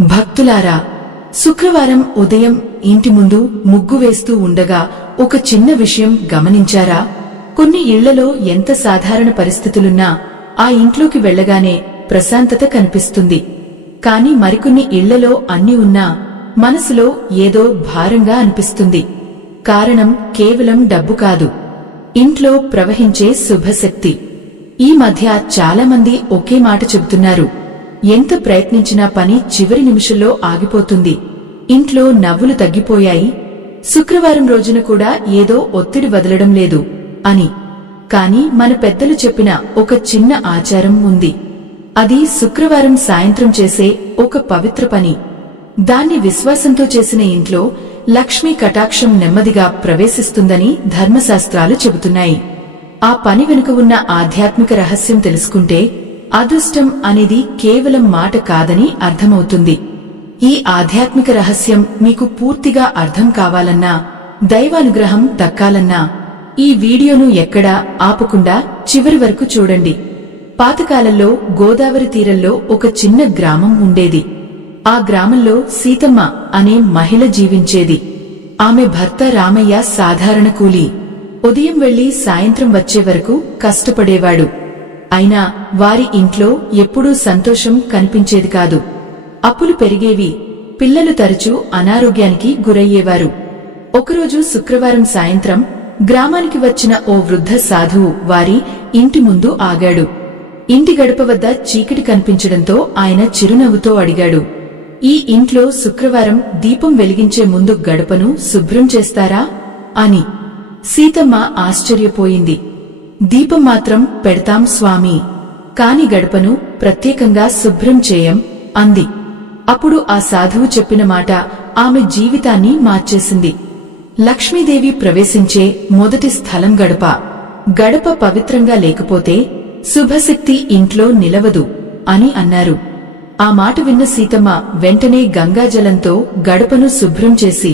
భక్తులారా, శుక్రవారం ఉదయం ఇంటి ముందు ముగ్గు వేస్తూ ఉండగా ఒక చిన్న విషయం గమనించారా? కొన్ని ఇళ్లలో ఎంత సాధారణ పరిస్థితులున్నా ఆ ఇంట్లోకి వెళ్లగానే ప్రశాంతత కనిపిస్తుంది. కాని మరికొన్ని ఇళ్లలో అన్ని ఉన్నా మనసులో ఏదో భారంగా అనిపిస్తుంది. కారణం కేవలం డబ్బు కాదు, ఇంట్లో ప్రవహించే శుభశక్తి. ఈ మధ్య చాలామంది ఒకే మాట చెబుతున్నారు, ఎంత ప్రయత్నించినా పని చివరి నిమిషంలో ఆగిపోతుంది, ఇంట్లో నవ్వులు తగ్గిపోయాయి, శుక్రవారం రోజున కూడా ఏదో ఒత్తిడి వదలడం లేదు అని. కాని మన పెద్దలు చెప్పిన ఒక చిన్న ఆచారం ఉంది. అది శుక్రవారం సాయంత్రం చేసే ఒక పవిత్ర పని. దాన్ని విశ్వాసంతో చేసిన ఇంట్లో లక్ష్మీ కటాక్షం నెమ్మదిగా ప్రవేశిస్తుందని ధర్మశాస్త్రాలు చెబుతున్నాయి. ఆ పని వెనుక ఉన్న ఆధ్యాత్మిక రహస్యం తెలుసుకుంటే అదృష్టం అనేది కేవలం మాట కాదని అర్థమవుతుంది. ఈ ఆధ్యాత్మిక రహస్యం మీకు పూర్తిగా అర్థం కావాలన్నా, దైవానుగ్రహం దక్కాలన్నా ఈ వీడియోను ఎక్కడా ఆపకుండా చివరి వరకు చూడండి. పాతకాలంలో గోదావరి తీరంలో ఒక చిన్న గ్రామం ఉండేది. ఆ గ్రామంలో సీతమ్మ అనే మహిళ జీవించేది. ఆమె భర్త రామయ్య సాధారణ కూలీ. ఉదయం వెళ్లి సాయంత్రం వచ్చే వరకు కష్టపడేవాడు. అయినా వారి ఇంట్లో ఎప్పుడూ సంతోషం కనిపించేది కాదు. అప్పులు పెరిగేవి, పిల్లలు తరచూ అనారోగ్యానికి గురయ్యేవారు. ఒకరోజు శుక్రవారం సాయంత్రం గ్రామానికి వచ్చిన ఓ వృద్ధ సాధువు వారి ఇంటి ముందు ఆగాడు. ఇంటి గడప వద్ద చీకటి కనిపించడంతో ఆయన చిరునవ్వుతో అడిగాడు, ఈ ఇంట్లో శుక్రవారం దీపం వెలిగించే ముందు గడపను శుభ్రం చేస్తారా అని. సీతమ్మ ఆశ్చర్యపోయింది. దీపం మాత్రం పెడతాం స్వామీ, కాని గడపను ప్రత్యేకంగా శుభ్రం చేయం అంది. అప్పుడు ఆ సాధువు చెప్పిన మాట ఆమె జీవితాన్ని మార్చేసింది. లక్ష్మీదేవి ప్రవేశించే మొదటి స్థలం గడప. గడప పవిత్రంగా లేకపోతే శుభశక్తి ఇంట్లో నిలవదు అని అన్నారు. ఆ మాట విన్న సీతమ్మ వెంటనే గంగాజలంతో గడపను శుభ్రం చేసి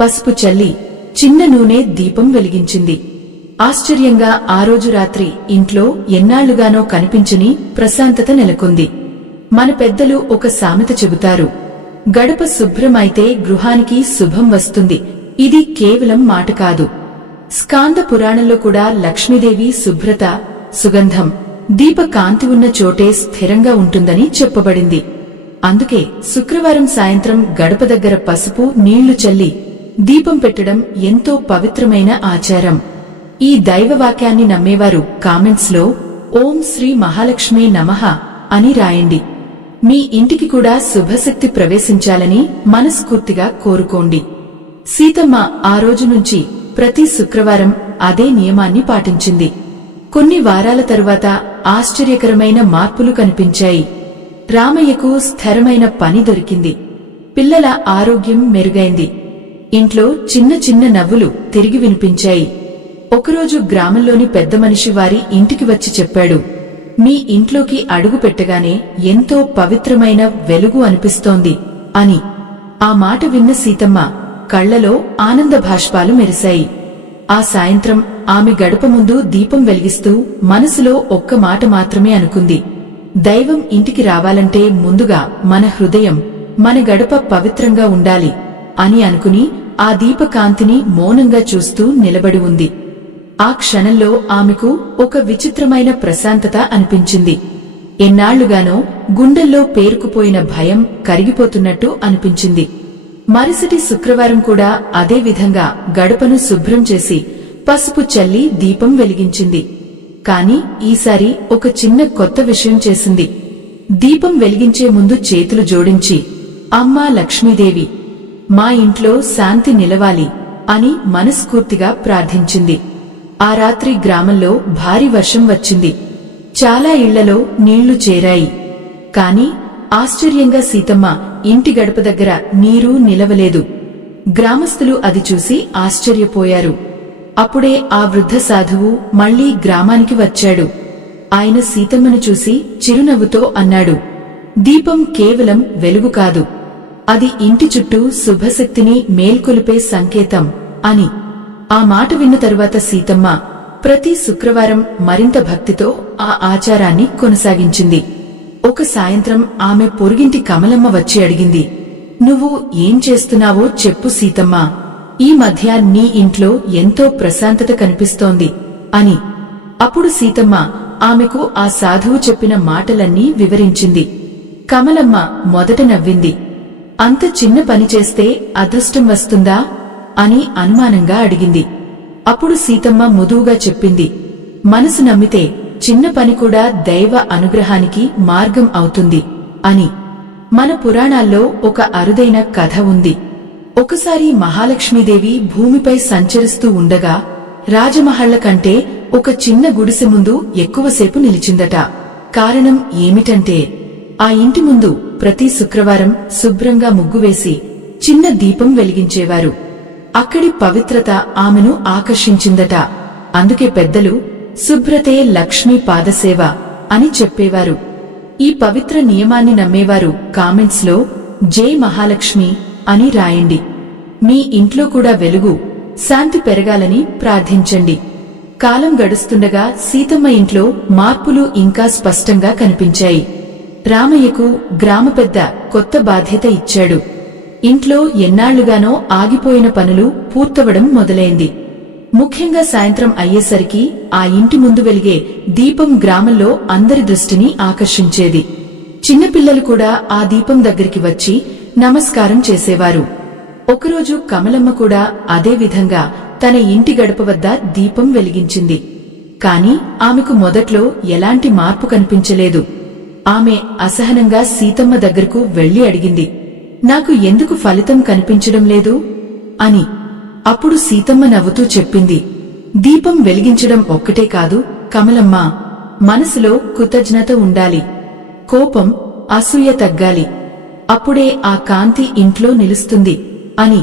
పసుపు చల్లి చిన్న నూనె దీపం వెలిగించింది. ఆశ్చర్యంగా ఆ రోజు రాత్రి ఇంట్లో ఎన్నాళ్లుగానో కనిపించని ప్రశాంతత నెలకొంది. మన పెద్దలు ఒక సామెత చెబుతారు, గడప శుభ్రమైతే గృహానికి శుభం వస్తుంది. ఇది కేవలం మాట కాదు. స్కాంద పురాణంలో కూడా లక్ష్మీదేవి శుభ్రత, సుగంధం, దీప కాంతి ఉన్న చోటే స్థిరంగా ఉంటుందని చెప్పబడింది. అందుకే శుక్రవారం సాయంత్రం గడప దగ్గర పసుపు నీళ్లు చల్లి దీపం పెట్టడం ఎంతో పవిత్రమైన ఆచారం. ఈ దైవవాక్యాన్ని నమ్మేవారు కామెంట్స్ లో ఓం శ్రీ మహాలక్ష్మే నమః అని రాయండి. మీ ఇంటికి కూడా శుభశక్తి ప్రవేశించాలని మనస్ఫూర్తిగా కోరుకోండి. సీతమ్మ ఆ రోజు నుంచి ప్రతి శుక్రవారం అదే నియమాన్ని పాటించింది. కొన్ని వారాల తరువాత ఆశ్చర్యకరమైన మార్పులు కనిపించాయి. రామయ్యకు స్థిరమైన పని దొరికింది. పిల్లల ఆరోగ్యం మెరుగైంది. ఇంట్లో చిన్న చిన్న నవ్వులు తిరిగి వినిపించాయి. ఒకరోజు గ్రామంలోని పెద్ద మనిషి వారి ఇంటికి వచ్చి చెప్పాడు, మీ ఇంట్లోకి అడుగు పెట్టగానే ఎంతో పవిత్రమైన వెలుగు అనిపిస్తోంది అని. ఆ మాట విన్న సీతమ్మ కళ్లలో ఆనంద భాష్పాలు మెరిశాయి. ఆ సాయంత్రం ఆమె గడప ముందు దీపం వెలిగిస్తూ మనసులో ఒక్క మాట మాత్రమే అనుకుంది, దైవం ఇంటికి రావాలంటే ముందుగా మన హృదయం, మన గడప పవిత్రంగా ఉండాలి అని అనుకుని ఆ దీపకాంతిని మౌనంగా చూస్తూ నిలబడి ఉంది. ఆ క్షణంలో ఆమెకు ఒక విచిత్రమైన ప్రశాంతత అనిపించింది. ఎన్నాళ్లుగానో గుండెల్లో పేరుకుపోయిన భయం కరిగిపోతున్నట్టు అనిపించింది. మరుసటి శుక్రవారం కూడా అదే విధంగా గడపను శుభ్రం చేసి పసుపు చల్లి దీపం వెలిగించింది. కాని ఈసారి ఒక చిన్న కొత్త విషయం చేసింది. దీపం వెలిగించే ముందు చేతులు జోడించి, అమ్మా లక్ష్మీదేవి, మా ఇంట్లో శాంతి నిలవాలి అని మనస్ఫూర్తిగా ప్రార్థించింది. ఆ రాత్రి గ్రామంలో భారీ వర్షం వచ్చింది. చాలా ఇళ్లలో నీళ్లు చేరాయి. కాని ఆశ్చర్యంగా సీతమ్మ ఇంటి గడప దగ్గర నీరు నిలవలేదు. గ్రామస్తులు అది చూసి ఆశ్చర్యపోయారు. అప్పుడే ఆ వృద్ధ సాధువు మళ్లీ గ్రామానికి వచ్చాడు. ఆయన సీతమ్మను చూసి చిరునవ్వుతో అన్నాడు, దీపం కేవలం వెలుగు కాదు, అది ఇంటి చుట్టూ శుభశక్తిని మేల్కొలిపే సంకేతం అని. ఆ మాట విన్న తరువాత సీతమ్మ ప్రతి శుక్రవారం మరింత భక్తితో ఆ ఆచారాన్ని కొనసాగించింది. ఒక సాయంత్రం ఆమె పొరుగింటి కమలమ్మ వచ్చి అడిగింది, "నువ్వు ఏం చేస్తున్నావో చెప్పు సీతమ్మ. ఈ మధ్య నీ ఇంట్లో ఎంతో ప్రశాంతత కనిపిస్తోంది" అని. అప్పుడు సీతమ్మ ఆమెకు ఆ సాధువు చెప్పిన మాటలన్నీ వివరించింది. కమలమ్మ మొదట నవ్వింది. "అంత చిన్న పని చేస్తే అదృష్టం వస్తుందా?" అని అనుమానంగా అడిగింది. అప్పుడు సీతమ్మ మృదువుగా చెప్పింది, "మనసు నమ్మితే చిన్న పని కూడా దైవ అనుగ్రహానికి మార్గం అవుతుంది" అని. మన పురాణాల్లో ఒక అరుదైన కథ ఉంది. ఒకసారి మహాలక్ష్మీదేవి భూమిపై సంచరిస్తూ ఉండగా రాజమహళ్ల కంటే ఒక చిన్న గుడిసె ముందు ఎక్కువసేపు నిలిచిందట. కారణం ఏమిటంటే ఆ ఇంటి ముందు ప్రతి శుక్రవారం శుభ్రంగా ముగ్గువేసి చిన్న దీపం వెలిగించేవారు. అక్కడి పవిత్రత ఆమెను ఆకర్షించిందట. అందుకే పెద్దలు శుభ్రతే లక్ష్మీ పాదసేవ అని చెప్పేవారు. ఈ పవిత్ర నియమాన్ని నమ్మేవారు కామెంట్స్ లో జై మహాలక్ష్మి అని రాయండి. మీ ఇంట్లో కూడా వెలుగు, శాంతి పెరగాలని ప్రార్థించండి. కాలం గడుస్తుండగా సీతమ్మ ఇంట్లో మార్పులు ఇంకా స్పష్టంగా కనిపించాయి. రామయ్యకు గ్రామ పెద్ద కొత్త బాధ్యత ఇచ్చాడు. ఇంట్లో ఎన్నాళ్లుగానో ఆగిపోయిన పనులు పూర్తవడం మొదలైంది. ముఖ్యంగా సాయంత్రం అయ్యేసరికి ఆ ఇంటి ముందు వెలిగే దీపం గ్రామంలో అందరి దృష్టిని ఆకర్షించేది. చిన్నపిల్లలు కూడా ఆ దీపం దగ్గరికి వచ్చి నమస్కారం చేసేవారు. ఒకరోజు కమలమ్మ కూడా అదే విధంగా తన ఇంటి గడప వద్ద దీపం వెలిగించింది. కాని ఆమెకు మొదట్లో ఎలాంటి మార్పు కనిపించలేదు. ఆమె అసహనంగా సీతమ్మ దగ్గరకు వెళ్లి అడిగింది, "నాకు ఎందుకు ఫలితం కనిపించడం లేదు?" అని. అప్పుడు సీతమ్మ నవ్వుతూ చెప్పింది, "దీపం వెలిగించడం ఒక్కటే కాదు కమలమ్మ, మనసులో కృతజ్ఞత ఉండాలి. కోపం, అసూయ తగ్గాలి. అప్పుడే ఆ కాంతి ఇంట్లో నిలుస్తుంది" అని.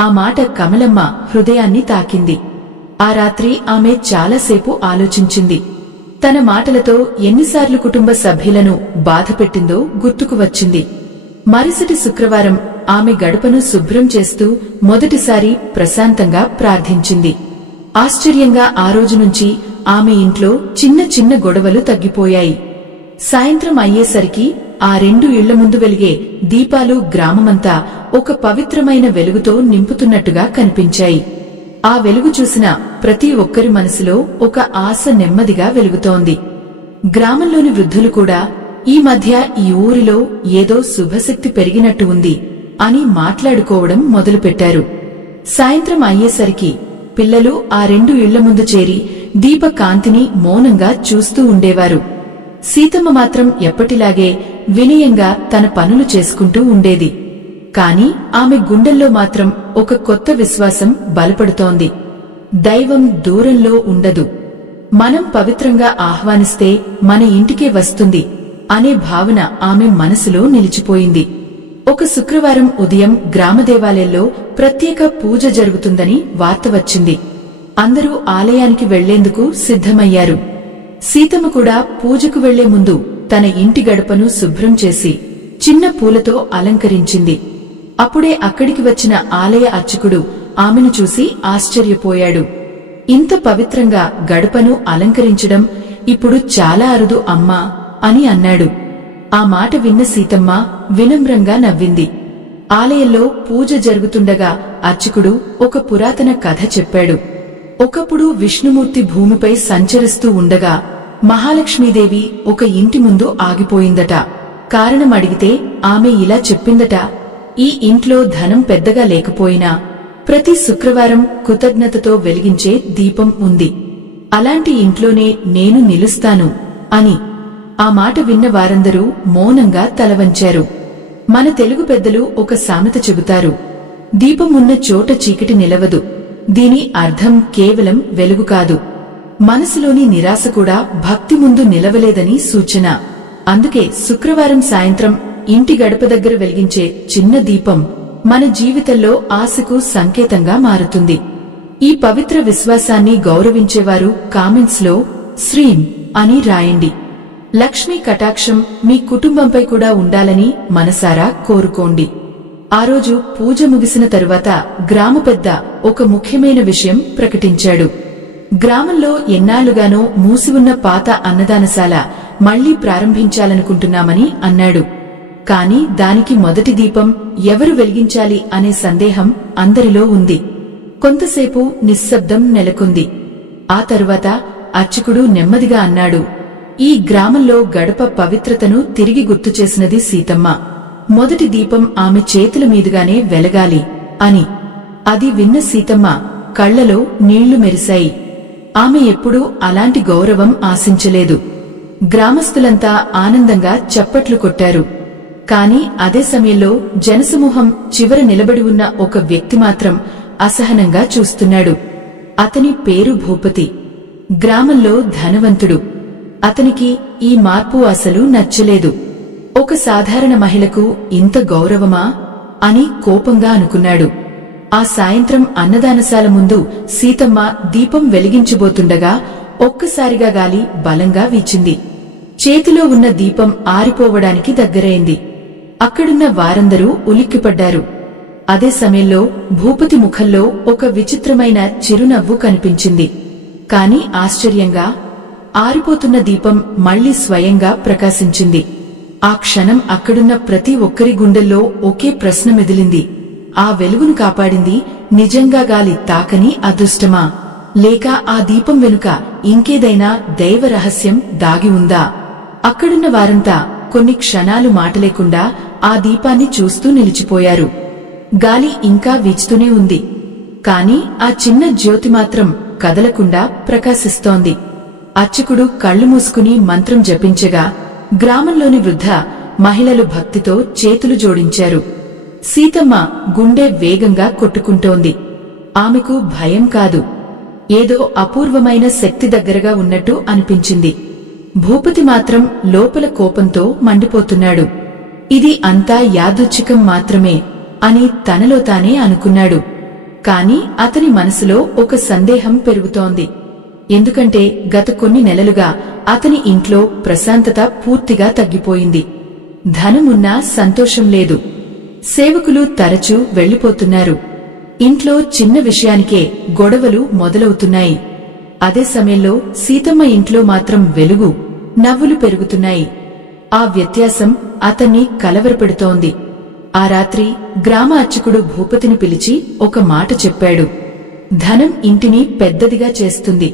ఆ మాట కమలమ్మ హృదయాన్ని తాకింది. ఆ రాత్రి ఆమె చాలాసేపు ఆలోచించింది. తన మాటలతో ఎన్నిసార్లు కుటుంబ సభ్యులను బాధపెట్టిందో గుర్తుకు వచ్చింది. మరుసటి శుక్రవారం ఆమె గడపను శుభ్రం చేస్తూ మొదటిసారి ప్రశాంతంగా ప్రార్థించింది. ఆశ్చర్యంగా ఆ రోజు నుంచి ఆమె ఇంట్లో చిన్న చిన్న గొడవలు తగ్గిపోయాయి. సాయంత్రం అయ్యేసరికి ఆ 2 ఇళ్ల ముందు వెలిగే దీపాలు గ్రామమంతా ఒక పవిత్రమైన వెలుగుతో నింపుతున్నట్టుగా కనిపించాయి. ఆ వెలుగు చూసిన ప్రతి ఒక్కరి మనసులో ఒక ఆశ నెమ్మదిగా వెలుగుతోంది. గ్రామంలోని వృద్ధులు కూడా ఈ మధ్య ఈ ఊరిలో ఏదో శుభశక్తి పెరిగినట్టు ఉంది అని మాట్లాడుకోవడం మొదలుపెట్టారు. సాయంత్రం అయ్యేసరికి పిల్లలు ఆ 2 ఇళ్ల ముందు చేరి దీప కాంతిని మౌనంగా చూస్తూ ఉండేవారు. సీతమ్మ మాత్రం ఎప్పటిలాగే వినయంగా తన పనులు చేసుకుంటూ ఉండేది. కాని ఆమె గుండెల్లో మాత్రం ఒక కొత్త విశ్వాసం బలపడుతోంది. దైవం దూరంలో ఉండదు, మనం పవిత్రంగా ఆహ్వానిస్తే మన ఇంటికే వస్తుంది అనే భావన ఆమె మనసులో నిలిచిపోయింది. ఒక శుక్రవారం ఉదయం గ్రామ దేవాలయంలో ప్రత్యేక పూజ జరుగుతుందని వార్త వచ్చింది. అందరూ ఆలయానికి వెళ్లేందుకు సిద్ధమయ్యారు. సీతమ్మ కూడా పూజకు వెళ్లే ముందు తన ఇంటి గడపను శుభ్రం చేసి చిన్న పూలతో అలంకరించింది. అప్పుడే అక్కడికి వచ్చిన ఆలయ అర్చకుడు ఆమెను చూసి ఆశ్చర్యపోయాడు. ఇంత పవిత్రంగా గడపను అలంకరించడం ఇప్పుడు చాలా అరుదు అమ్మా అని అన్నాడు. ఆ మాట విన్న సీతమ్మ వినమ్రంగా నవ్వింది. ఆలయంలో పూజ జరుగుతుండగా అర్చకుడు ఒక పురాతన కథ చెప్పాడు. ఒకప్పుడు విష్ణుమూర్తి భూమిపై సంచరిస్తూ ఉండగా మహాలక్ష్మీదేవి ఒక ఇంటి ముందు ఆగిపోయిందట. కారణం అడిగితే ఆమె ఇలా చెప్పిందట, "ఈ ఇంట్లో ధనం పెద్దగా లేకపోయినా ప్రతి శుక్రవారం కృతజ్ఞతతో వెలిగించే దీపం ఉంది. అలాంటి ఇంట్లోనే నేను నిలుస్తాను" అని. ఆ మాట విన్న వారందరూ మౌనంగా తలవంచారు. మన తెలుగు పెద్దలు ఒక సామెత చెబుతారు, "దీపం ఉన్న చోట చీకటి నిలవదు." దీని అర్థం కేవలం వెలుగు కాదు, మనసులోని నిరాశ కూడా భక్తి ముందు నిలవలేదని సూచన. అందుకే శుక్రవారం సాయంత్రం ఇంటి గడప దగ్గర వెలిగించే చిన్న దీపం మన జీవితంలో ఆశకు సంకేతంగా మారుతుంది. ఈ పవిత్ర విశ్వాసాన్ని గౌరవించేవారు కామెంట్స్ లో శ్రీం అని రాయండి. లక్ష్మీ కటాక్షం మీ కుటుంబంపై కూడా ఉండాలని మనసారా కోరుకోండి. ఆ రోజు పూజ ముగిసిన తరువాత గ్రామ పెద్ద ఒక ముఖ్యమైన విషయం ప్రకటించాడు. గ్రామంలో ఎన్నాళ్లుగానో మూసి ఉన్న పాత అన్నదానశాల మళ్లీ ప్రారంభించాలనుకుంటున్నామని అన్నాడు. కాని దానికి మొదటి దీపం ఎవరు వెలిగించాలి అనే సందేహం అందరిలో ఉంది. కొంతసేపు నిశ్శబ్దం నెలకొంది. ఆ తరువాత అర్చకుడు నెమ్మదిగా అన్నాడు, ఈ గ్రామంలో గడప పవిత్రతను తిరిగి గుర్తుచేసినది సీతమ్మ. మొదటి దీపం ఆమె చేతుల మీదుగానే వెలగాలి అని. అది విన్న సీతమ్మ కళ్లలో నీళ్లు మెరిశాయి. ఆమె ఎప్పుడూ అలాంటి గౌరవం ఆశించలేదు. గ్రామస్తులంతా ఆనందంగా చప్పట్లు కొట్టారు. కాని అదే సమయంలో జనసమూహం చివర నిలబడి ఉన్న ఒక వ్యక్తి మాత్రం అసహనంగా చూస్తున్నాడు. అతని పేరు భూపతి. గ్రామంలో ధనవంతుడు. అతనికి ఈ మార్పు అసలు నచ్చలేదు. ఒక సాధారణ మహిళకు ఇంత గౌరవమా అని కోపంగా అనుకున్నాడు. ఆ సాయంత్రం అన్నదానశాల ముందు సీతమ్మ దీపం వెలిగించబోతుండగా ఒక్కసారిగా గాలి బలంగా వీచింది. చేతిలో ఉన్న దీపం ఆరిపోవడానికి దగ్గరైంది. అక్కడున్న వారందరూ ఉలిక్కిపడ్డారు. అదే సమయంలో భూపతి ముఖంలో ఒక విచిత్రమైన చిరునవ్వు కనిపించింది. కాని ఆశ్చర్యంగా ఆరిపోతున్న దీపం మళ్లీ స్వయంగా ప్రకాశించింది. ఆ క్షణం అక్కడున్న ప్రతి ఒక్కరి గుండెల్లో ఒకే ప్రశ్న మెదిలింది. ఆ వెలుగును కాపాడింది నిజంగా గాలి తాకని అదృష్టమా, లేక ఆ దీపం వెనుక ఇంకేదైనా దైవ రహస్యం దాగి ఉందా? అక్కడున్న వారంతా కొన్ని క్షణాలు మాటలేకుండా ఆ దీపాన్ని చూస్తూ నిలిచిపోయారు. గాలి ఇంకా వీచుతూనే ఉంది. కాని ఆ చిన్న జ్యోతి మాత్రం కదలకుండా ప్రకాశిస్తోంది. అర్చకుడు కళ్లు మూసుకుని మంత్రం జపించగా గ్రామంలోని వృద్ధ మహిళలు భక్తితో చేతులు జోడించారు. సీతమ్మ గుండె వేగంగా కొట్టుకుంటోంది. ఆమెకు భయం కాదు, ఏదో అపూర్వమైన శక్తి దగ్గరగా ఉన్నట్టు అనిపించింది. భూపతి మాత్రం లోపల కోపంతో మండిపోతున్నాడు. ఇది అంతా యాదృచ్ఛికం మాత్రమే అని తనలో తానే అనుకున్నాడు. కాని అతని మనసులో ఒక సందేహం పెరుగుతోంది. ఎందుకంటే గత కొన్ని నెలలుగా అతని ఇంట్లో ప్రశాంతత పూర్తిగా తగ్గిపోయింది. ధనమున్నా సంతోషం లేదు. సేవకులు తరచూ వెళ్లిపోతున్నారు. ఇంట్లో చిన్న విషయానికే గొడవలు మొదలవుతున్నాయి. అదే సమయంలో సీతమ్మ ఇంట్లో మాత్రం వెలుగు, నవ్వులు పెరుగుతున్నాయి. ఆ వ్యత్యాసం అతన్ని కలవరపెడుతోంది. ఆ రాత్రి గ్రామ అర్చకుడు భూపతిని పిలిచి ఒక మాట చెప్పాడు. ధనం ఇంటిని పెద్దదిగా చేస్తుంది,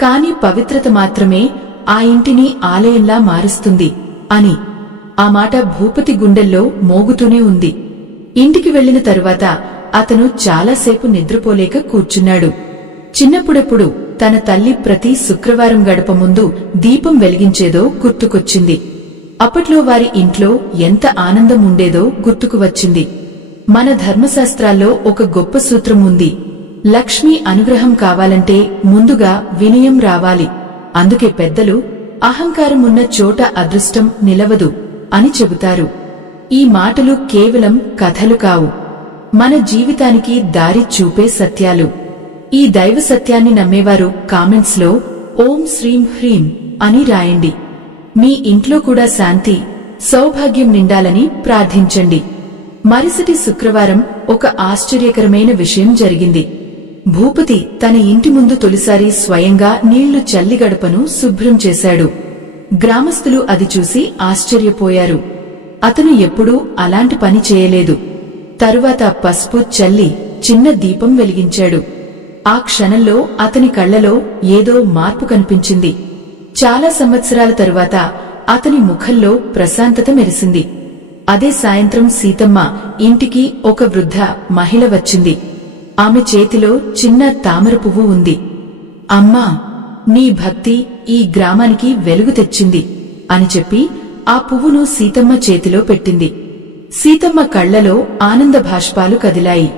కాని పవిత్రత మాత్రమే ఆ ఇంటిని ఆలయంలా మారుస్తుంది అని. ఆ మాట భూపతి గుండెల్లో మోగుతూనే ఉంది. ఇంటికి వెళ్లిన తరువాత అతను చాలాసేపు నిద్రపోలేక కూర్చున్నాడు. చిన్నప్పుడెప్పుడు తన తల్లి ప్రతి శుక్రవారం గడప ముందు దీపం వెలిగించేదో గుర్తుకొచ్చింది. అప్పట్లో వారి ఇంట్లో ఎంత ఆనందం ఉండేదో గుర్తుకు వచ్చింది. మన ధర్మశాస్త్రాల్లో ఒక గొప్ప సూత్రం ఉంది. లక్ష్మీ అనుగ్రహం కావాలంటే ముందుగా వినయం రావాలి. అందుకే పెద్దలు అహంకారం ఉన్న చోట అదృష్టం నిలవదు అని చెబుతారు. ఈ మాటలు కేవలం కథలు కావు, మన జీవితానికి దారి చూపే సత్యాలు. ఈ దైవ సత్యాన్ని నమ్మేవారు కామెంట్స్ లో ఓం శ్రీం హ్రీం అని రాయండి. మీ ఇంట్లో కూడా శాంతి, సౌభాగ్యం నిండాలని ప్రార్థించండి. మరుసటి శుక్రవారం ఒక ఆశ్చర్యకరమైన విషయం జరిగింది. భూపతి తన ఇంటి ముందు తొలిసారి స్వయంగా నీళ్లు చల్లి గడపను శుభ్రం చేశాడు. గ్రామస్తులు అది చూసి ఆశ్చర్యపోయారు. అతను ఎప్పుడూ అలాంటి పని చేయలేదు. తరువాత పసుపు చల్లి చిన్న దీపం వెలిగించాడు. ఆ క్షణంలో అతని కళ్లలో ఏదో మార్పు కనిపించింది. చాలా సంవత్సరాల తరువాత అతని ముఖంలో ప్రశాంతత మెరిసింది. అదే సాయంత్రం సీతమ్మ ఇంటికి ఒక వృద్ధ మహిళ వచ్చింది. ఆమె చేతిలో చిన్న తామర పువ్వు ఉంది. అమ్మా, నీ భక్తి ఈ గ్రామానికి వెలుగు తెచ్చింది అని చెప్పి ఆ పువ్వును సీతమ్మ చేతిలో పెట్టింది. సీతమ్మ కళ్లలో ఆనంద భాష్పాలు కదిలాయి.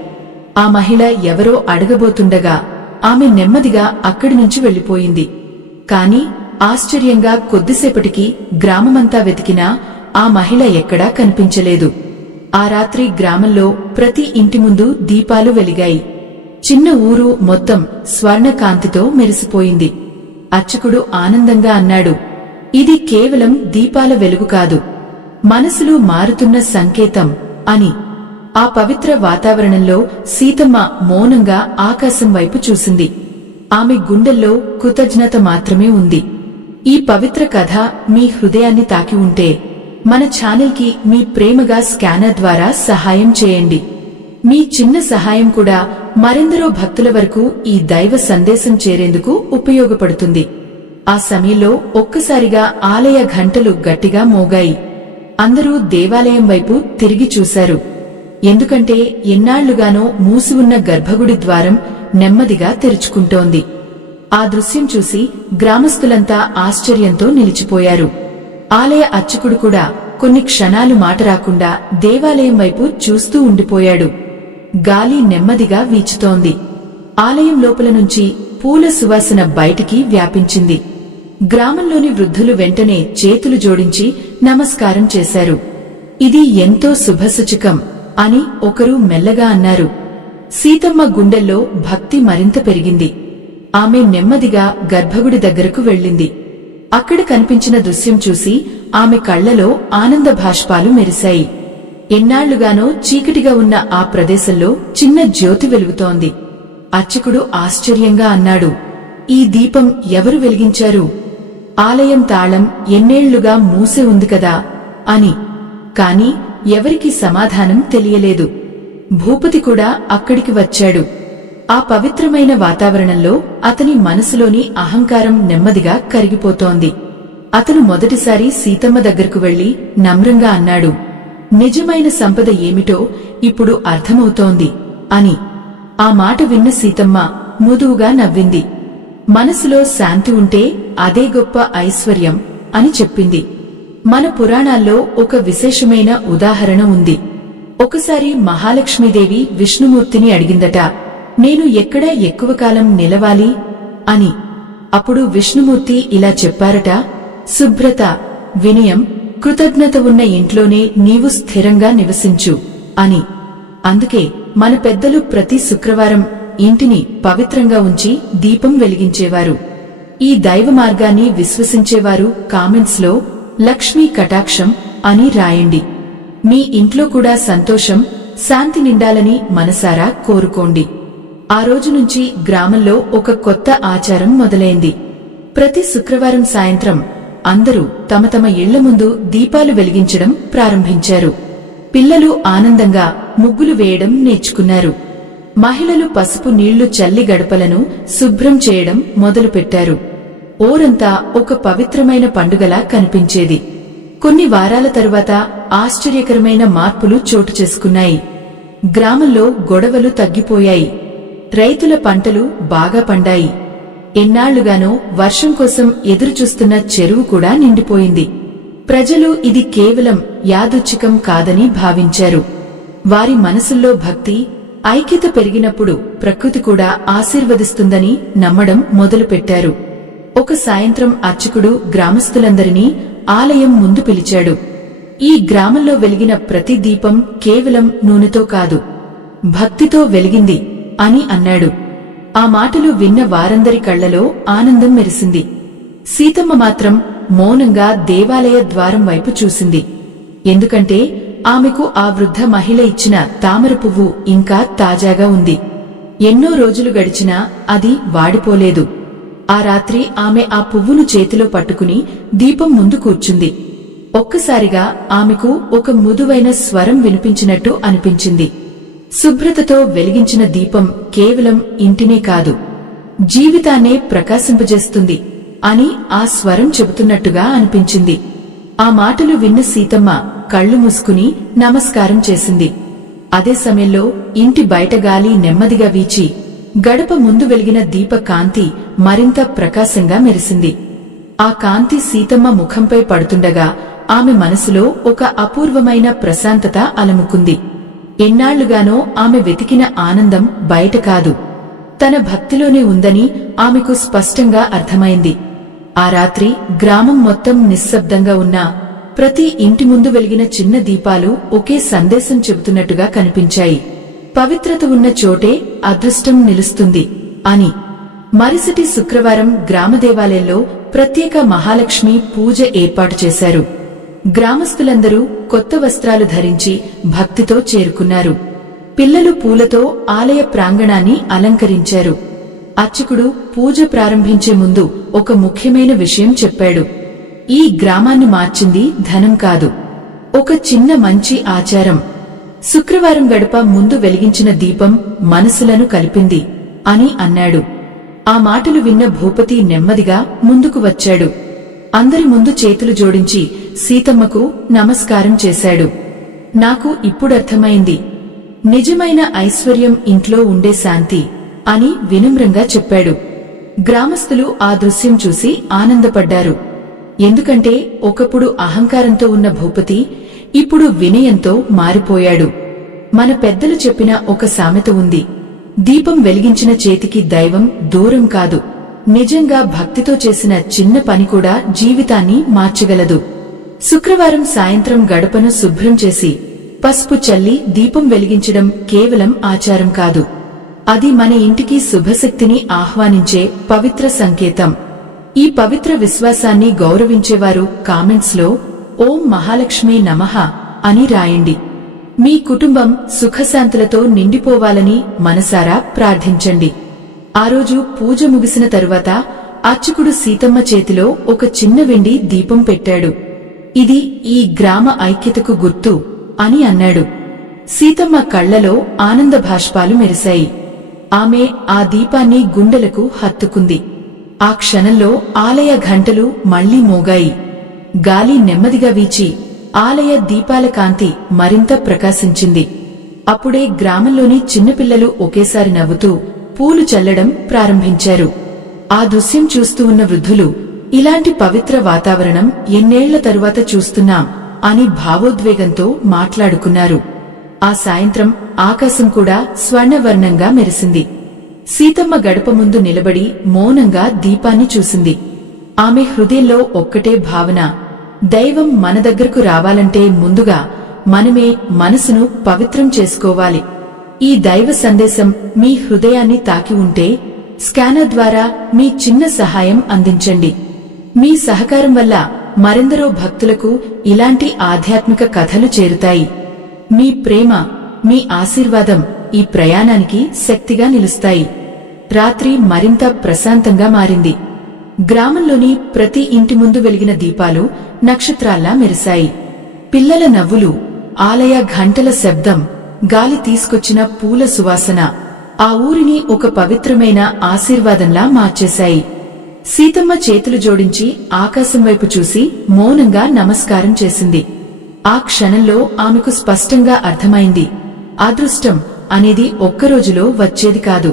ఆ మహిళ ఎవరో అడగబోతుండగా ఆమె నెమ్మదిగా అక్కడి నుంచి వెళ్లిపోయింది. కాని ఆశ్చర్యంగా కొద్దిసేపటికి గ్రామమంతా వెతికినా ఆ మహిళ ఎక్కడా కనిపించలేదు. ఆ రాత్రి గ్రామంలో ప్రతి ఇంటి ముందు దీపాలు వెలిగాయి. చిన్న ఊరు మొత్తం స్వర్ణకాంతితో మెరిసిపోయింది. అర్చకుడు ఆనందంగా అన్నాడు, ఇది కేవలం దీపాల వెలుగు కాదు, మనసులు మారుతున్న సంకేతం అని. ఆ పవిత్ర వాతావరణంలో సీతమ్మ మౌనంగా ఆకాశం వైపు చూసింది. ఆమె గుండెల్లో కృతజ్ఞత మాత్రమే ఉంది. ఈ పవిత్ర కథ మీ హృదయాన్ని తాకి ఉంటే మన ఛానల్కి మీ ప్రేమగా స్కానర్ ద్వారా సహాయం చేయండి. మీ చిన్న సహాయం కూడా మరెందరో భక్తుల వరకు ఈ దైవ సందేశం చేరేందుకు ఉపయోగపడుతుంది. ఆ సమయంలో ఒక్కసారిగా ఆలయ ఘంటలు గట్టిగా మోగాయి. అందరూ దేవాలయం వైపు తిరిగి చూశారు. ఎందుకంటే ఎన్నాళ్లుగానో మూసి ఉన్న గర్భగుడి ద్వారం నెమ్మదిగా తెరుచుకుంటోంది. ఆ దృశ్యం చూసి గ్రామస్తులంతా ఆశ్చర్యంతో నిలిచిపోయారు. ఆలయ అర్చకుడు కూడా కొన్ని క్షణాలు మాట రాకుండా దేవాలయం వైపు చూస్తూ ఉండిపోయాడు. గాలి నెమ్మదిగా వీచుతోంది. ఆలయం లోపల నుంచి పూల సువాసన బయటికి వ్యాపించింది. గ్రామంలోని వృద్ధులు వెంటనే చేతులు జోడించి నమస్కారం చేశారు. ఇది ఎంతో శుభసూచకం అని ఒకరు మెల్లగా అన్నారు. సీతమ్మ గుండెల్లో భక్తి మరింత పెరిగింది. ఆమె నెమ్మదిగా గర్భగుడి దగ్గరకు వెళ్ళింది. అక్కడ కనిపించిన దృశ్యం చూసి ఆమె కళ్లలో ఆనంద భాష్పాలు మెరిశాయి. ఎన్నాళ్లుగానో చీకటిగా ఉన్న ఆ ప్రదేశంలో చిన్న జ్యోతి వెలుగుతోంది. అర్చకుడు ఆశ్చర్యంగా అన్నాడు, "ఈ దీపం ఎవరు వెలిగించారు? ఆలయం తాళం ఎన్నేళ్లుగా మూసే ఉంది కదా" అని. కాని ఎవరికీ సమాధానం తెలియలేదు. భూపతి కూడా అక్కడికి వచ్చాడు. ఆ పవిత్రమైన వాతావరణంలో అతని మనసులోని అహంకారం నెమ్మదిగా కరిగిపోతోంది. అతను మొదటిసారి సీతమ్మ దగ్గరకు వెళ్లి నమ్రంగా అన్నాడు, "నిజమైన సంపద ఏమిటో ఇప్పుడు అర్థమవుతోంది" అని. ఆ మాట విన్న సీతమ్మ మృదువుగా నవ్వింది. మనసులో శాంతి ఉంటే అదే గొప్ప ఐశ్వర్యం అని చెప్పింది. మన పురాణాల్లో ఒక విశేషమైన ఉదాహరణ ఉంది. ఒకసారి మహాలక్ష్మీదేవి విష్ణుమూర్తిని అడిగిందట, "నేను ఎక్కడ ఎక్కువ కాలం నిలవాలి" అని. అప్పుడు విష్ణుమూర్తి ఇలా చెప్పారట, "శుభ్రత, వినయం, కృతజ్ఞత ఉన్న ఇంట్లోనే నీవు స్థిరంగా నివసించు" అని. అందుకే మన పెద్దలు ప్రతి శుక్రవారం ఇంటిని పవిత్రంగా ఉంచి దీపం వెలిగించేవారు. ఈ దైవ మార్గాన్ని విశ్వసించేవారు కామెంట్స్లో లక్ష్మీ కటాక్షం అని రాయండి. మీ ఇంట్లో కూడా సంతోషం, శాంతి నిండాలని మనసారా కోరుకోండి. ఆ రోజు నుంచి గ్రామంలో ఒక కొత్త ఆచారం మొదలైంది. ప్రతి శుక్రవారం సాయంత్రం అందరూ తమ తమ ఇళ్ల ముందు దీపాలు వెలిగించడం ప్రారంభించారు. పిల్లలు ఆనందంగా ముగ్గులు వేయడం నేర్చుకున్నారు. మహిళలు పసుపు నీళ్లు చల్లి గడపలను శుభ్రం చేయడం మొదలుపెట్టారు. ఊరంతా ఒక పవిత్రమైన పండుగలా కనిపించేది. కొన్ని వారాల తరువాత ఆశ్చర్యకరమైన మార్పులు చోటు చేసుకున్నాయి. గ్రామంలో గొడవలు తగ్గిపోయాయి. రైతుల పంటలు బాగా పండాయి. ఎన్నాళ్లుగానో వర్షం కోసం ఎదురుచూస్తున్న చెరువు కూడా నిండిపోయింది. ప్రజలు ఇది కేవలం యాదృచ్ఛికం కాదని భావించారు. వారి మనసుల్లో భక్తి, ఐక్యత పెరిగినప్పుడు ప్రకృతి కూడా ఆశీర్వదిస్తుందని నమ్మడం మొదలుపెట్టారు. ఒక సాయంత్రం అర్చకుడు గ్రామస్తులందరినీ ఆలయం ముందు పిలిచాడు. ఈ గ్రామంలో వెలిగిన ప్రతి దీపం కేవలం నూనెతో కాదు, భక్తితో వెలిగింది అని అన్నాడు. ఆ మాటలు విన్న వారందరి కళ్లలో ఆనందం మెరిసింది. సీతమ్మ మాత్రం మౌనంగా దేవాలయ ద్వారం వైపు చూసింది. ఎందుకంటే ఆమెకు ఆ వృద్ధ మహిళ ఇచ్చిన తామర పువ్వు ఇంకా తాజాగా ఉంది. ఎన్నో రోజులు గడిచినా అది వాడిపోలేదు. ఆ రాత్రి ఆమె ఆ పువ్వును చేతిలో పట్టుకుని దీపం ముందు కూర్చుంది. ఒక్కసారిగా ఆమెకు ఒక మృదువైన స్వరం వినిపించినట్టు అనిపించింది. శుభ్రతతో వెలిగించిన దీపం కేవలం ఇంటినే కాదు, జీవితాన్నే ప్రకాశింపజేస్తుంది అని ఆ స్వరం చెబుతున్నట్టుగా అనిపించింది. ఆ మాటలు విన్న సీతమ్మ కళ్లు మూసుకుని నమస్కారం చేసింది. అదే సమయంలో ఇంటి బయట గాలి నెమ్మదిగా వీచి గడప ముందు వెలిగిన దీప కాంతి మరింత ప్రకాశంగా మెరిసింది. ఆ కాంతి సీతమ్మ ముఖంపై పడుతుండగా ఆమె మనసులో ఒక అపూర్వమైన ప్రశాంతత అలముకుంది. ఎన్నాళ్లుగానో ఆమె వెతికిన ఆనందం బయట కాదు, తన భక్తిలోనే ఉందని ఆమెకు స్పష్టంగా అర్థమైంది. ఆ రాత్రి గ్రామం మొత్తం నిశ్శబ్దంగా ఉన్నా ప్రతి ఇంటి ముందు వెలిగిన చిన్న దీపాలు ఒకే సందేశం చెబుతున్నట్టుగా కనిపించాయి. పవిత్రత ఉన్న చోటే అదృష్టం నిలుస్తుంది అని. మరుసటి శుక్రవారం గ్రామ దేవాలయంలో ప్రత్యేక మహాలక్ష్మి పూజ ఏర్పాటు చేశారు. గ్రామస్తులందరూ కొత్త వస్త్రాలు ధరించి భక్తితో చేరుకున్నారు. పిల్లలు పూలతో ఆలయ ప్రాంగణాన్ని అలంకరించారు. అర్చకుడు పూజ ప్రారంభించే ముందు ఒక ముఖ్యమైన విషయం చెప్పాడు. ఈ గ్రామాన్ని మార్చింది ధనం కాదు, ఒక చిన్న మంచి ఆచారం. శుక్రవారం గడప ముందు వెలిగించిన దీపం మనసులను కలిపింది అని అన్నాడు. ఆ మాటలు విన్న భూపతి నెమ్మదిగా ముందుకు వచ్చాడు. అందరి ముందు చేతులు జోడించి సీతమ్మకు నమస్కారం చేశాడు. నాకు ఇప్పుడర్థమైంది, నిజమైన ఐశ్వర్యం ఇంట్లో ఉండే శాంతి అని వినమ్రంగా చెప్పాడు. గ్రామస్తులు ఆ దృశ్యం చూసి ఆనందపడ్డారు. ఎందుకంటే ఒకప్పుడు అహంకారంతో ఉన్న భూపతి ఇప్పుడు వినయంతో మారిపోయాడు. మన పెద్దలు చెప్పిన ఒక సామెత ఉంది, దీపం వెలిగించిన చేతికి దైవం దూరం కాదు. నిజంగా భక్తితో చేసిన చిన్న పని కూడా జీవితాన్ని మార్చగలదు. శుక్రవారం సాయంత్రం గడపను శుభ్రం చేసి పసుపు చల్లి దీపం వెలిగించడం కేవలం ఆచారం కాదు, అది మన ఇంటికి శుభశక్తిని ఆహ్వానించే పవిత్ర సంకేతం. ఈ పవిత్ర విశ్వాసాన్ని గౌరవించేవారు కామెంట్స్ లో ఓం మహాలక్ష్మీ నమః అని రాయండి. మీ కుటుంబం సుఖశాంతులతో నిండిపోవాలని మనసారా ప్రార్థించండి. ఆ రోజు పూజ ముగిసిన తరువాత అర్చకుడు సీతమ్మ చేతిలో ఒక చిన్న వెండి దీపం పెట్టాడు. ఇది ఈ గ్రామ ఐక్యతకు గుర్తు అని అన్నాడు. సీతమ్మ కళ్లలో ఆనంద భాష్పాలు మెరిశాయి. ఆమె ఆ దీపాన్ని గుండెలకు హత్తుకుంది. ఆ క్షణంలో ఆలయ ఘంటలు మళ్లీ మోగాయి. గాలి నెమ్మదిగా వీచి ఆలయ దీపాల కాంతి మరింత ప్రకాశించింది. అప్పుడే గ్రామంలోని చిన్నపిల్లలు ఒకేసారి నవ్వుతూ పూలు చల్లడం ప్రారంభించారు. ఆ దృశ్యం చూస్తూ ఉన్న వృద్ధులు, ఇలాంటి పవిత్ర వాతావరణం ఎన్నేళ్ల తరువాత చూస్తున్నాం అని భావోద్వేగంతో మాట్లాడుకున్నారు. ఆ సాయంత్రం ఆకాశం కూడా స్వర్ణవర్ణంగా మెరిసింది. సీతమ్మ గడప ముందు నిలబడి మౌనంగా దీపాన్ని చూసింది. ఆమె హృదయంలో ఒక్కటే భావన, దైవం మన దగ్గరకు రావాలంటే ముందుగా మనమే మనసును పవిత్రం చేసుకోవాలి. ఈ దైవ సందేశం మీ హృదయాన్ని తాకి ఉంటే స్కానర్ ద్వారా మీ చిన్న సహాయం అందించండి. మీ సహకారం వల్ల మరెందరో భక్తులకు ఇలాంటి ఆధ్యాత్మిక కథలు చేరుతాయి. మీ ప్రేమ, మీ ఆశీర్వాదం ఈ ప్రయాణానికి శక్తిగా నిలుస్తాయి. రాత్రి మరింత ప్రశాంతంగా మారింది. గ్రామంలోని ప్రతి ఇంటి ముందు వెలిగిన దీపాలు నక్షత్రాల్లా మెరిశాయి. పిల్లల నవ్వులు, ఆలయ ఘంటల శబ్దం, గాలి తీసుకొచ్చిన పూల సువాసన ఆ ఊరిని ఒక పవిత్రమైన ఆశీర్వాదంలా మార్చేశాయి. సీతమ్మ చేతులు జోడించి ఆకాశం వైపు చూసి మౌనంగా నమస్కారం చేసింది. ఆ క్షణంలో ఆమెకు స్పష్టంగా అర్థమైంది, అదృష్టం అనేది ఒక్కరోజులో వచ్చేది కాదు.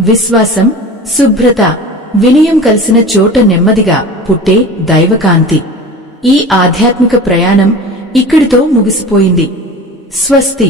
విశ్వాసం, శుభ్రత, వినయం కలిసిన చోట నెమ్మదిగా పుట్టే దైవకాంతి. ఈ ఆధ్యాత్మిక ప్రయాణం ఇక్కడితో ముగిసిపోయింది. స్వస్తి.